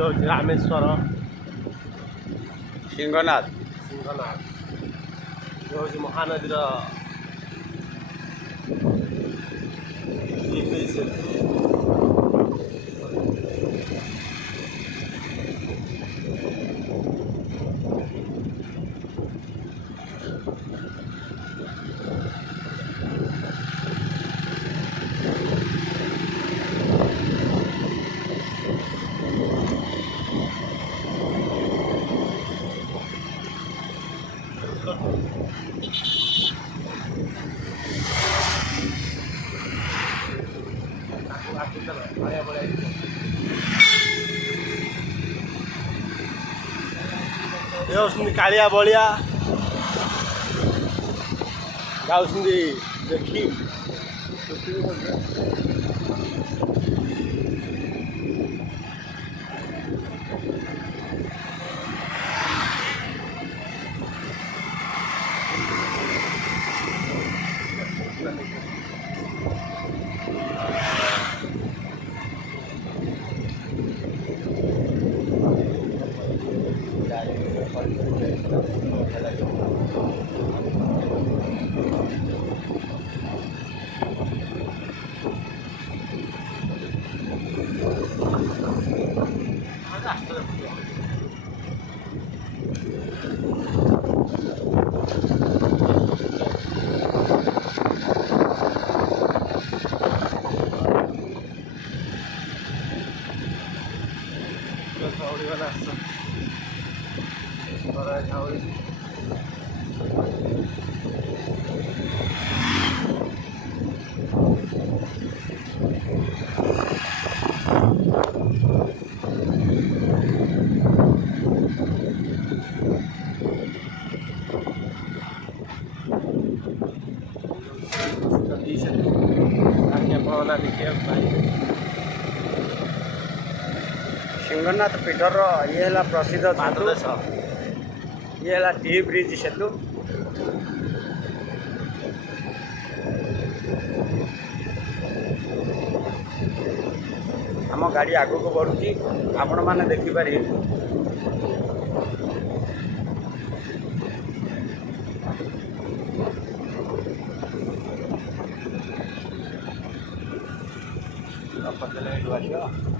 हूँ रामेश्वर सिंहनाथ सिंहनाथ ये हूँ महानदी ये कालिया बलिया जाऊँगी देखी सिंहनाथ पीठर ये है प्रसिद्ध सेतु ये है टी ब्रिज सेतु आम गाड़ी आगू को बढ़ुची आपण मैंने देखिपारे पचले